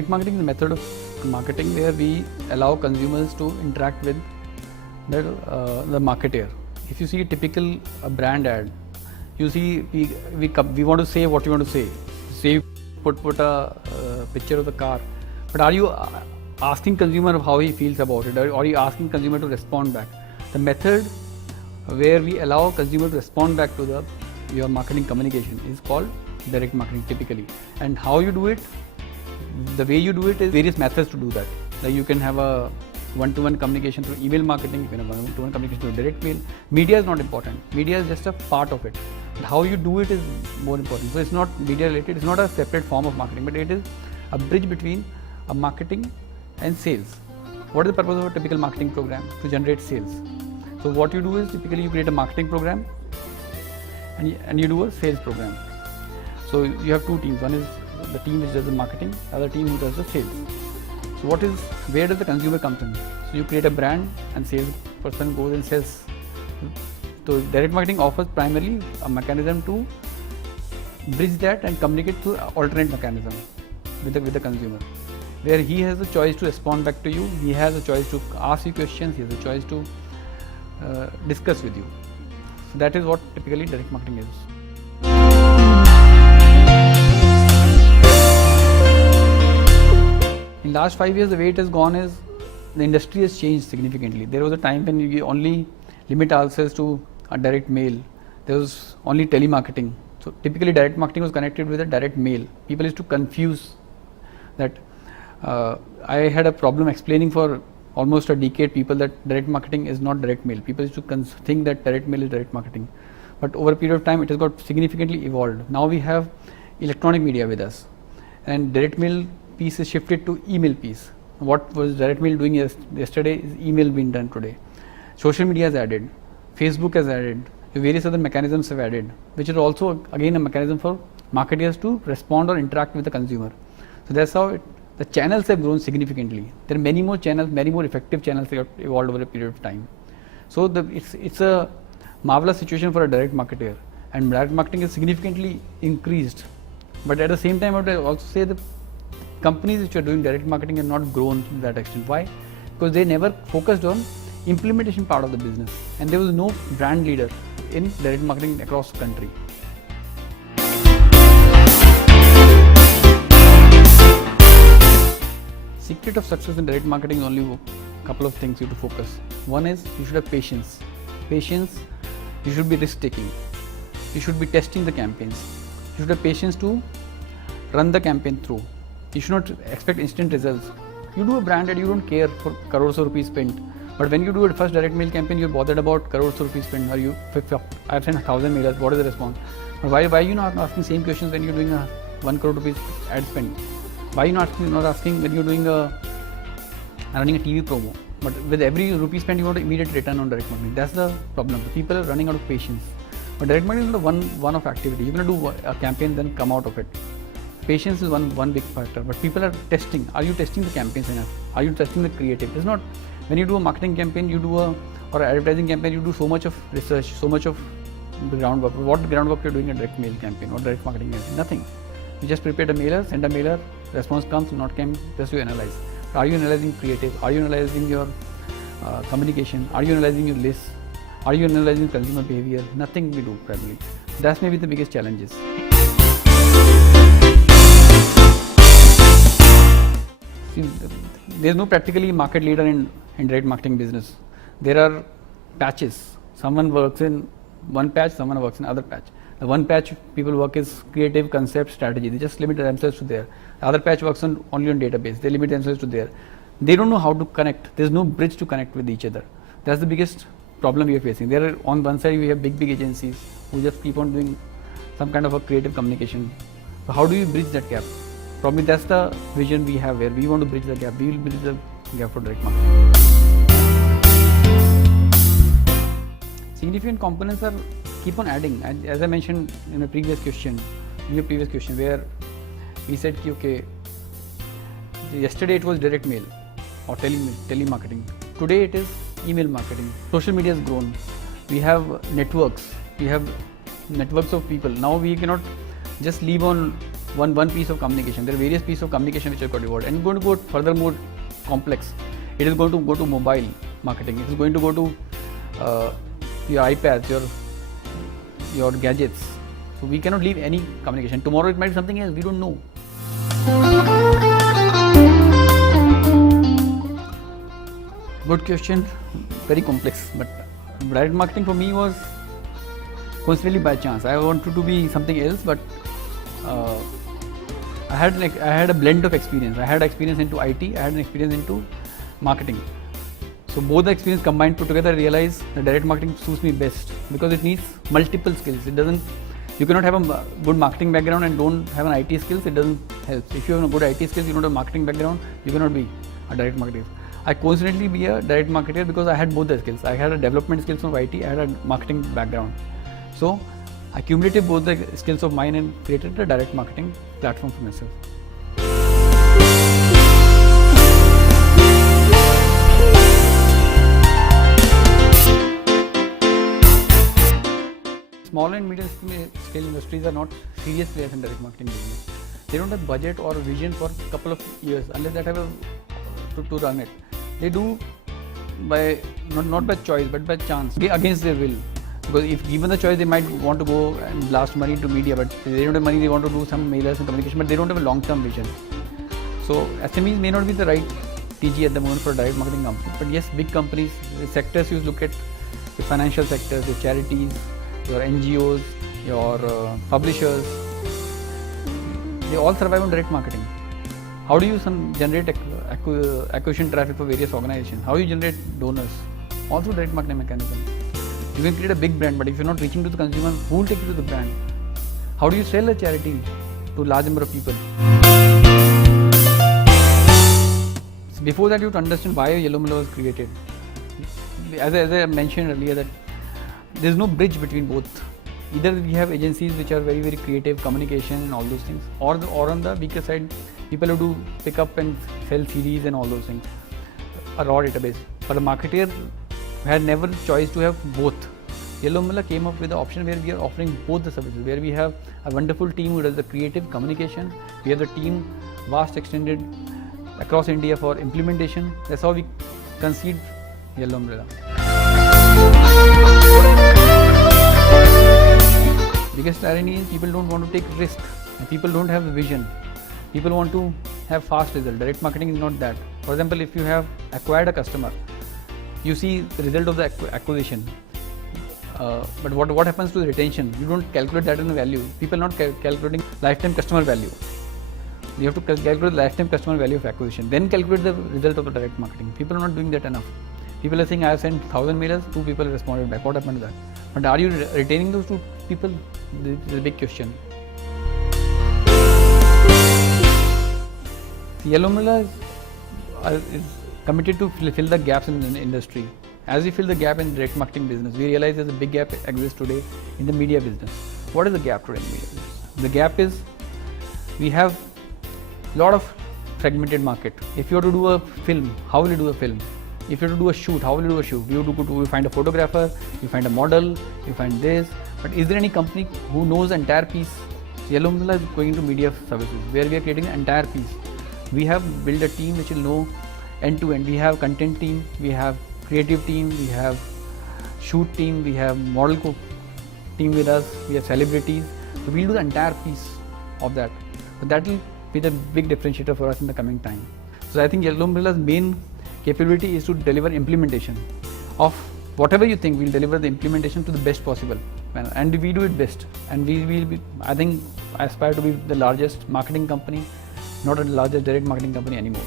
Direct marketing is a method of marketing where we allow consumers to interact with the marketer. If you see a typical brand ad, you see we want to say what you want to say. Say you put a picture of the car, but are you asking consumer how he feels about it, or are you asking consumer to respond back? The method where we allow consumer to respond back to your marketing communication is called direct marketing typically. And how you do it, the way you do it is various methods to do that. Like you can have a one-to-one communication through email marketing, you can have one-to-one communication through direct mail. Media is not important. Media is just a part of it. But how you do it is more important. So it's not media related, it's not a separate form of marketing, but it is a bridge between a marketing and sales. What is the purpose of a typical marketing program? To generate sales. So what you do is typically you create a marketing program and you do a sales program. So you have two teams. One is the team which does the marketing, the other team who does the sales. So where does the consumer come in? So you create a brand and sales person goes and sells. So direct marketing offers primarily a mechanism to bridge that and communicate through alternate mechanism with the consumer, where he has a choice to respond back to you, he has a choice to ask you questions, he has a choice to discuss with you. So that is what typically direct marketing is. In last 5 years, the way it has gone is the industry has changed significantly. There was a time when you only limit ourselves to a direct mail. There was only telemarketing. So typically direct marketing was connected with a direct mail. People used to confuse that. I had a problem explaining for almost a decade people that direct marketing is not direct mail. People used to think that direct mail is direct marketing. But over a period of time, it has got significantly evolved. Now we have electronic media with us, and direct mail piece is shifted to email piece. What was direct mail doing yesterday is email being done today. Social media has added, Facebook has added, various other mechanisms have added, which is also again a mechanism for marketers to respond or interact with the consumer. So that's how the channels have grown significantly. There are many more channels, many more effective channels that have evolved over a period of time. So it's a marvelous situation for a direct marketer, and direct marketing is significantly increased. But at the same time, I would also say the companies which are doing direct marketing have not grown to that extent. Why? Because they never focused on implementation part of the business, and there was no brand leader in direct marketing across the country. Secret of success in direct marketing is only a couple of things you have to focus. One is you should have patience. Patience, you should be risk taking. You should be testing the campaigns. You should have patience to run the campaign through. You should not expect instant results. You do a brand ad, you don't care for crores of rupees spent. But when you do a first direct mail campaign, you're bothered about crores of rupees spent. I've sent 1,000 mailers, what is the response? But why are you not asking same questions when you're doing a 1 crore rupees ad spend? Why are you not asking when you're doing running a TV promo? But with every rupee spent, you want immediate return on direct marketing. That's the problem. People are running out of patience. But direct marketing is not one of activity. You're going to do a campaign, then come out of it. Patience is one big factor. But people are testing. Are you testing the campaigns enough? Are you testing the creative? It's not when you do a marketing campaign, or advertising campaign, you do so much of research, so much of the groundwork. What groundwork you're doing a direct mail campaign or direct marketing campaign? Nothing. You just prepared a mailer, send a mailer, response comes, not came, just you analyze. Are you analyzing creative? Are you analyzing your communication? Are you analyzing your lists? Are you analyzing consumer behavior? Nothing we do probably. That's maybe the biggest challenges. See, there's no practically market leader in direct marketing business. There are patches. Someone works in one patch, someone works in other patch. The one patch people work is creative, concept, strategy. They just limit themselves to there. The other patch works only on database. They limit themselves to there. They don't know how to connect. There's no bridge to connect with each other. That's the biggest problem we are facing. There are, on one side we have big agencies who just keep on doing some kind of a creative communication. So how do you bridge that gap? Probably that's the vision we have, where we want to bridge the gap. We will bridge the gap for direct marketing. Significant components are keep on adding. And as I mentioned in your previous question, where we said, okay, yesterday it was direct mail or telemarketing. Today it is email marketing. Social media has grown. We have networks. We have networks of people. Now we cannot just live on one piece of communication. There are various pieces of communication which are got evolved, and it's going to go further more complex. It is going to go to mobile marketing. It is going to go to your iPads, your gadgets. So we cannot leave any communication. Tomorrow it might be something else. We don't know. Good question. Very complex. But direct marketing for me was coincidentally by chance. I wanted to be something else, but I had a blend of experience. I had experience into IT. I had an experience into marketing. So both the experience combined put together, I realized that direct marketing suits me best because it needs multiple skills. It doesn't. You cannot have a good marketing background and don't have an IT skills. It doesn't help. If you have a good IT skills, you don't have a marketing background, you cannot be a direct marketer. I coincidentally be a direct marketer because I had both the skills. I had a development skills from IT. I had a marketing background. So I accumulated both the skills of mine and created a direct marketing platform for myself. Small and medium scale industries are not serious players in direct marketing business. They don't have budget or vision for a couple of years unless they have to run it. They do by not by choice but by chance, against their will. Because if given the choice, they might want to go and blast money into media, but they don't have money. They want to do some mailers and communication, but they don't have a long-term vision. So SMEs may not be the right TG at the moment for a direct marketing company, but yes, big companies, the sectors you look at, the financial sectors, the charities, your NGOs, your publishers, they all survive on direct marketing. How do you generate acquisition traffic for various organizations? How do you generate donors? Also direct marketing mechanism. You can create a big brand, but if you're not reaching to the consumer, who will take you to the brand? How do you sell a charity to a large number of people? So before that, you have to understand why Yellow Miller was created. As I mentioned earlier, that there is no bridge between both. Either we have agencies which are very, very creative, communication and all those things, or on the weaker side, people who do pick up and sell CDs and all those things, a raw database. But a marketer had never choice to have both. Yellow Miller came up with the option where we are offering both the services, where we have a wonderful team who does the creative communication. We have the team vast extended across India for implementation. That's how we conceived Yellow Umbrella. Biggest irony is people don't want to take risk. People don't have a vision. People want to have fast result. Direct marketing is not that. For example, if you have acquired a customer, you see the result of the acquisition. But what happens to the retention? You don't calculate that in the value. People are not calculating lifetime customer value. You have to calculate the lifetime customer value of acquisition. Then calculate the result of the direct marketing. People are not doing that enough. People are saying, I have sent 1,000 mailers, 2 people responded back. What happened to that? But are you retaining those 2 people? This is a big question. Yellow Miller is committed to fill the gaps in the industry. As we fill the gap in direct marketing business, we realize there's a big gap exists today in the media business. What is the gap today in media business? The gap is we have a lot of fragmented market. If you have to do a film, how will you do a film? If you have to do a shoot, how will you do a shoot? You find a photographer, you find a model, you find this. But is there any company who knows the entire piece? Yellow Miller is going into media services where we are creating the entire piece. We have built a team which will know end to end. We have content team, we have creative team, we have shoot team, we have model team with us, we have celebrities. So we'll do the entire piece of that. But that will be the big differentiator for us in the coming time. So I think Yellow Umbrella's main capability is to deliver implementation of whatever you think. We'll deliver the implementation to the best possible manner, and we do it best. And we will be, I think, I aspire to be the largest marketing company, not a largest direct marketing company anymore.